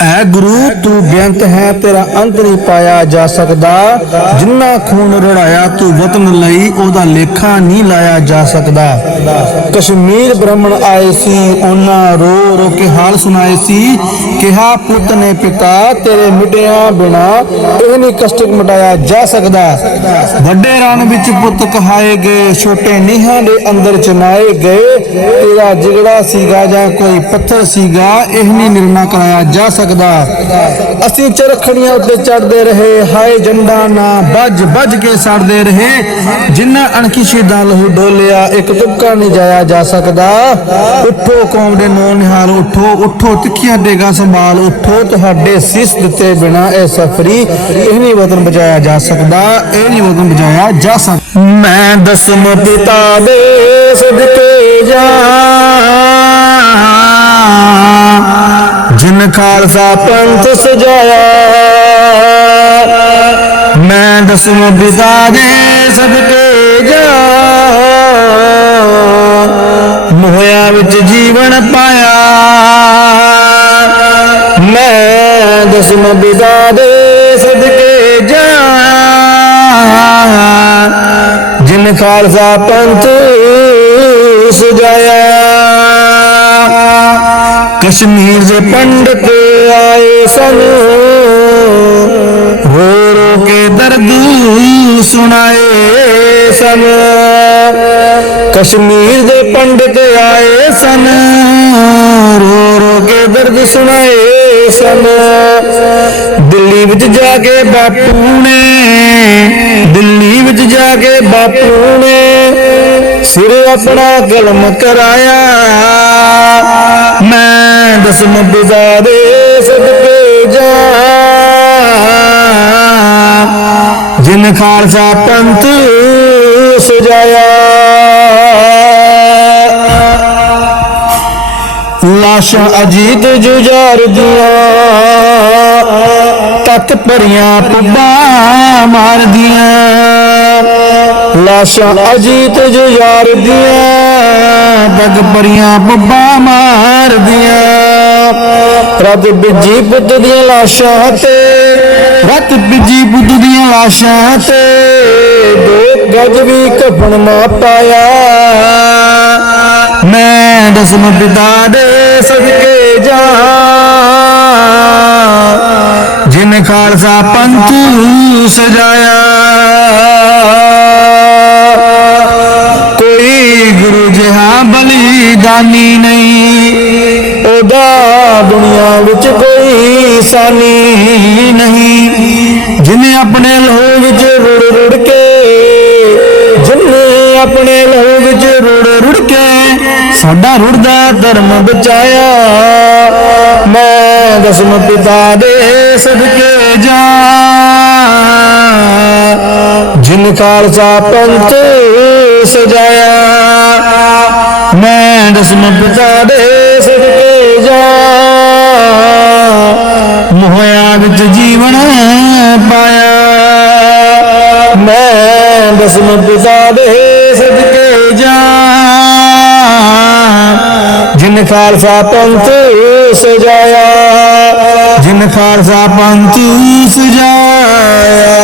ਐ ਗੁਰੂ, ਤੂੰ ਬੇਅੰਤ ਹੈ, ਤੇਰਾ ਅੰਤ ਨਹੀਂ ਪਾਇਆ ਜਾ ਸਕਦਾ। ਜਿੰਨਾ ਖੂਨ ਰੜਾਇਆ ਤੂੰ ਵਤਨ ਲਈ, ਉਹਦਾ ਲੇਖਾ ਨਹੀਂ ਲਾਇਆ ਜਾ ਸਕਦਾ। ਕਸ਼ਮੀਰ ਬ੍ਰਾਹਮਣ ਆਏ ਸੀ, ਉਹਨਾਂ ਰੋ ਰੋ ਕੇ ਹਾਲ ਸੁਣਾਏ ਸੀ। ਕਿਹਾ, ਪੁੱਤ ਨੇ ਪਿਤਾ, ਤੇਰੇ ਮਿਟਿਆ ਬਿਨਾ ਇਹ ਨਹੀਂ ਕਸ਼ਟ ਮਿਟਾਇਆ ਜਾ ਸਕਦਾ। ਵੱਡੇ ਰਨ ਵਿੱਚ ਪੁੱਤ ਕਹਾਏ ਗਏ, ਛੋਟੇ ਨੀਹਾਂ ਦੇ ਅੰਦਰ ਚਨਾਏ ਗਏ। ਤੇਰਾ ਜਿਗੜਾ ਸੀਗਾ ਜਾਂ ਕੋਈ ਪੱਥਰ ਸੀਗਾ, ਇਹ ਨਹੀਂ ਨਿਰਣਾ ਕਰਾਇਆ ਜਾ ਸਕਦਾ। ਅਸੀਂ ਚਰਖੜੀਆਂ ਉੱਤੇ ਚੜਦੇ ਰਹੇ। ਹਾਏ ਜੰਡਾ ਨਾ ਵੱਜ ਵੱਜ ਕੇ ਸੜਦੇ ਰਹੇ। ਜਿੰਨਾ ਅਣਖੀ ਸ਼ਹੀਦਾਂ ਲਹੂ ਡੋਲਿਆ, ਇੱਕ ਤੁਪਕਾ ਨਹੀਂ ਜਾਇਆ ਜਾ ਸਕਦਾ। ਉੱਠੋ ਕੌਮ ਦੇ ਨੋ ਨਿਹਾਲ, ਉੱਠੋ ਉੱਠੋ, ਤਿੱਖੀਆਂ ਦੇਗਾ ਸੰਭਾਲ, ਉੱਠੋ ਤੁਹਾਡੇ ਸਿਸ ਦਿੱਤੇ ਬਿਨਾ ਇਹ ਸਫਰੀ ਇਹ ਨਹੀਂ ਵਤਨ ਬਚਾਇਆ ਜਾ ਸਕਦਾ, ਇਹ ਨਹੀਂ ਵਤਨ ਬਚਾਇਆ ਜਾ ਸਕਦਾ। ਮੈਂ ਦਸਮ ਪਿਤਾ ਦੇ ਸਦਕੇ ਜਾ ਜਿਨ ਖਾਲਸਾ ਪੰਥ ਸਜਾਇਆ। ਮੈਂ ਦਸਮ ਪਿਤਾ ਦੇ ਸਦਕੇ ਜਾ ਮੋਹਿਆ ਵਿੱਚ ਜੀਵਨ ਪਾਇਆ। ਮੈਂ ਦਸਮ ਪਿਤਾ ਦੇ ਸਦਕੇ ਜਾ ਜਿਨ ਖਾਲਸਾ ਪੰਥ ਸਜਾਇਆ। ਕਸ਼ਮੀਰ ਦੇ ਪੰਡਤ ਆਏ ਸਨ। ਰੋ ਰੋ ਕੇ ਦਰਦ ਸੁਣਾਏ ਸਨ। ਕਸ਼ਮੀਰ ਦੇ ਪੰਡਤ ਆਏ ਸਨ। ਰੋ ਰੋ ਕੇ ਦਰਦ ਸੁਣਾਏ ਸਨ। ਦਿੱਲੀ ਵਿੱਚ ਜਾ ਕੇ ਬਾਪੂ ਨੇ, ਦਿੱਲੀ ਵਿੱਚ ਜਾ ਕੇ ਬਾਪੂ ਨੇ ਸਿਰ ਆਪਣਾ ਕਲਮ ਕਰਾਇਆ। ਮੈਂ ਦਸਮ ਪਿਤਾ ਦੇ ਸਦਕੇ ਜਾ। ਜਿਨ ਖਾਲਸਾ ਪੰਥ ਸਜਾਇਆ। ਲਾਸ਼ਾਂ ਅਜੀਤ ਜੁਝਾਰ ਦੀਆਂ ਤੱਕ ਭਰੀਆਂ ਪੁੱਬਾਂ ਮਾਰਦੀਆਂ ਲਾਸ਼ਾਂ ਅਜੀਤ ਜੁਝਾਰ ਦੀਆਂ ਤੱਕ ਭਰੀਆਂ ਪੁੱਬਾਂ ਮਾਰਦੀਆਂ ਰਤ ਬਿੱਜੀ ਪੁੱਤ ਦੀਆਂ ਲਾਸ਼ਾਂ ਤੇ ਰਤ ਬਿੱਜੀ ਪੁੱਤ ਦੀਆਂ ਲਾਸ਼ਾਂ ਤੇ, ਦੋ ਗੱਜ ਵੀ ਕਫਨ ਨਾ ਪਾਇਆ। ਮੈਂ ਦਸਮ ਪਿਤਾ ਦੇ ਸਦਕੇ ਜਾ ਜਿਨ ਖਾਲਸਾ ਪੰਥ ਸਜਾਇਆ। ਕੋਈ ਗੁਰੂ ਜਿਹਾ ਬਲੀਦਾਨੀ ਨੇ ਕੋਈ ਨਹੀਂ। ਜਿਨੇ ਆਪਣੇ ਲਹੂ ਵਿੱਚ ਰੁੜ ਰੁੜ ਕੇ, ਜਿਨੇ ਆਪਣੇ ਲਹੂ ਵਿੱਚ ਰੁੜ ਰੁੜ ਕੇ, ਸਾਡਾ ਰੁੜਦਾ ਧਰਮ ਬਚਾਇਆ। ਮੈਂ ਦਸਮ ਪਿਤਾ ਦੇ ਸਦਕੇ ਜਾ। ਜਿਨ ਖਾਲਸਾ ਪੰਥ ਸਜਾਇਆ, ਮੈਂ ਦਸਮ ਪਿਤਾ ਦੇ ਮੋਹਿਆ ਜੀਵਨ ਪਾਇਆ। ਮੈਂ ਦਸਮ ਪਿਤਾ ਦੇ ਸਦਕੇ ਜਾ। ਜਿਨ ਖਾਲਸਾ ਪੰਥ ਸਜਾਇਆ, ਜਿਨ ਖਾਲਸਾ ਪੰਥ ਸਜਾਇਆ।